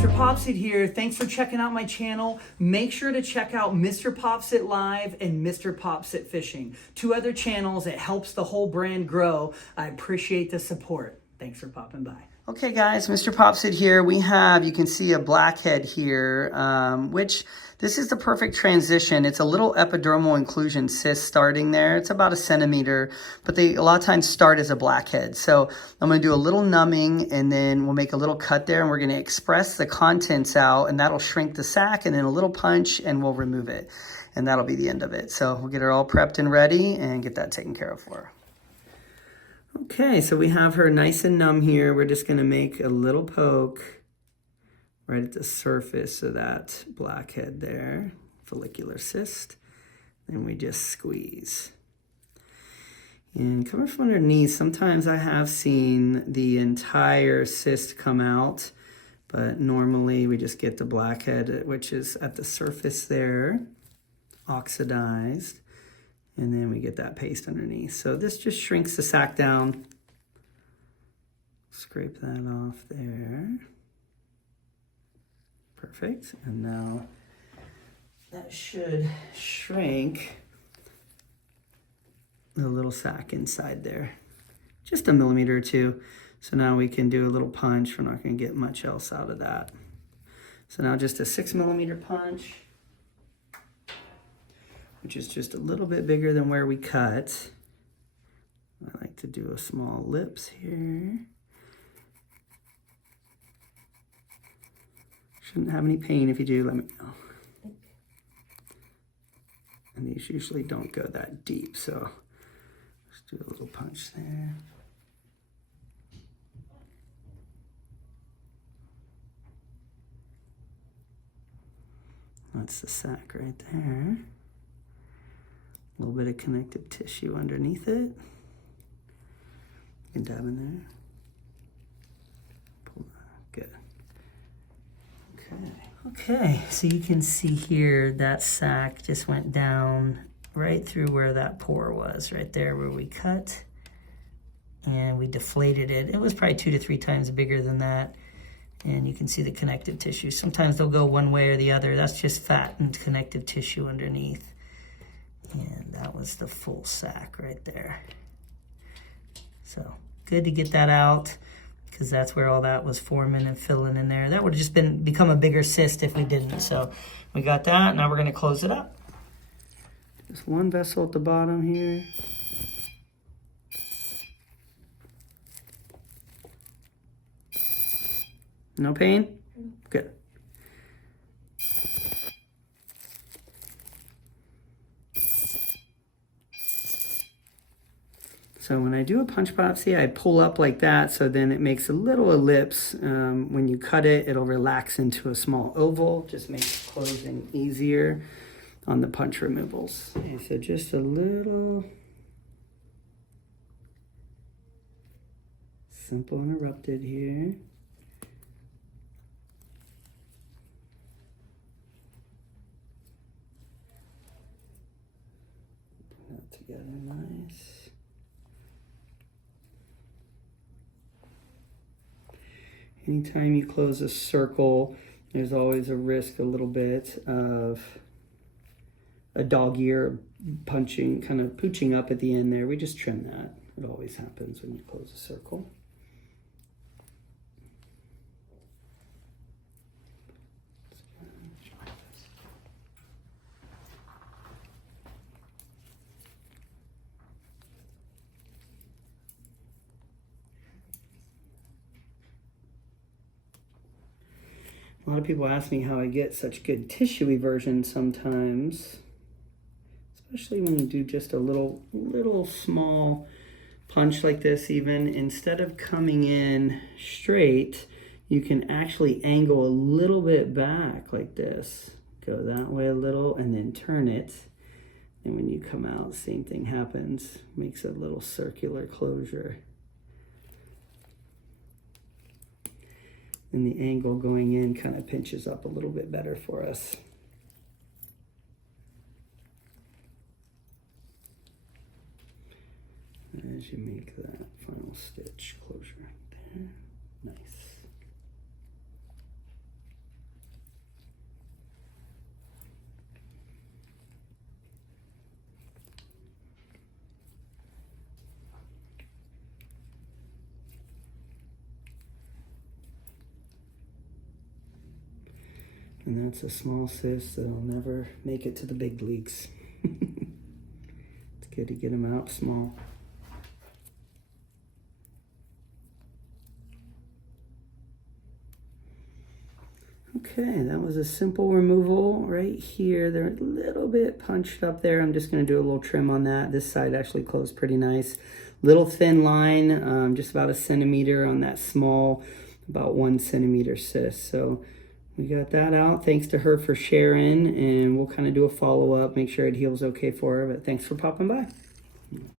MrPopZit here. Thanks for checking out my channel. Make sure to check out MrPopZit Live and MrPopZit Fishing. 2 other channels. It helps the whole brand grow. I appreciate the support. Thanks for popping by. Okay guys, MrPopZit here. We have, you can see a blackhead here, which this is the perfect transition. It's a little epidermal inclusion cyst starting there. It's about 1 centimeter, but they a lot of times start as a blackhead. So I'm gonna do a little numbing and then we'll make a little cut there and we're gonna express the contents out and that'll shrink the sac, and then a little punch and we'll remove it. And that'll be the end of it. So we'll get her all prepped and ready and get that taken care of for her. Okay, so we have her nice and numb here. We're just gonna make a little poke right at the surface of that blackhead there, follicular cyst, and we just squeeze. And coming from underneath, sometimes I have seen the entire cyst come out, but normally we just get the blackhead, which is at the surface there, oxidized. And then we get that paste underneath. So this just shrinks the sac down. Scrape that off there. Perfect. And now that should shrink the little sac inside there. Just 1 millimeter or 2. So now we can do a little punch. We're not going to get much else out of that. So now just a 6 millimeter punch, which is just a little bit bigger than where we cut. I like to do a small ellipse here. Shouldn't have any pain. If you do, let me know. And these usually don't go that deep, so let's do a little punch there. That's the sac right there. A little bit of connective tissue underneath it. You can dab in there. Pull that. Good. Okay, so you can see here that sac just went down right through where that pore was, right there where we cut. And we deflated it. It was probably 2 to 3 times bigger than that. And you can see the connective tissue. Sometimes they'll go one way or the other. That's just fat and connective tissue underneath. And that was the full sac right there. So good to get that out because that's where all that was forming and filling in there. That would have just become a bigger cyst if we didn't. So we got that. Now we're going to close it up. Just one vessel at the bottom here. No pain? Good. So when I do a punch biopsy, I pull up like that, so then it makes a little ellipse. When you cut it, it'll relax into a small oval. Just makes closing easier on the punch removals. Okay, so just a little simple and erupted here. Put that together nice. Anytime you close a circle, there's always a risk a little bit of a dog ear punching, kind of pooching up at the end there. We just trim that. It always happens when you close a circle. A lot of people ask me how I get such good tissue eversion sometimes, especially when you do just a little small punch like this. Even instead of coming in straight, you can actually angle a little bit back like this. Go that way a little and then turn it. And when you come out, same thing happens. Makes a little circular closure. And the angle going in kind of pinches up a little bit better for us. as you make that final stitch closure right there. Nice. And that's a small cyst that'll never make it to the big leagues. It's good to get them out small. Okay, that was a simple removal right here. They're a little bit punched up there. I'm just going to do a little trim on that. This side actually closed pretty nice. Little thin line, just about 1 centimeter on that small, about 1 centimeter cyst. So we got that out. Thanks to her for sharing, and we'll kind of do a follow-up, make sure it heals okay for her. But thanks for popping by.